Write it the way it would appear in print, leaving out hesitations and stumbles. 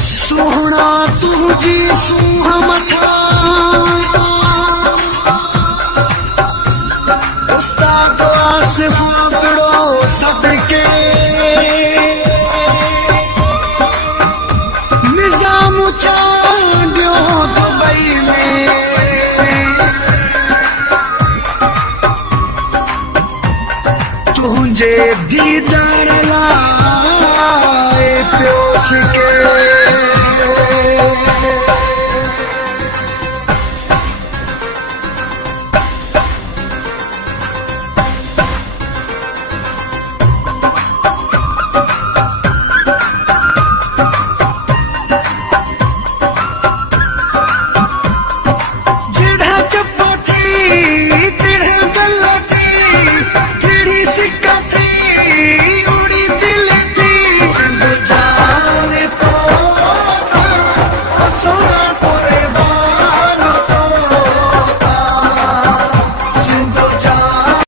सोहना तुझी सूह मथा उस्ताद आसिफ आबड़ो सदके निजाम चांडियो दुबई में तुझे दीदा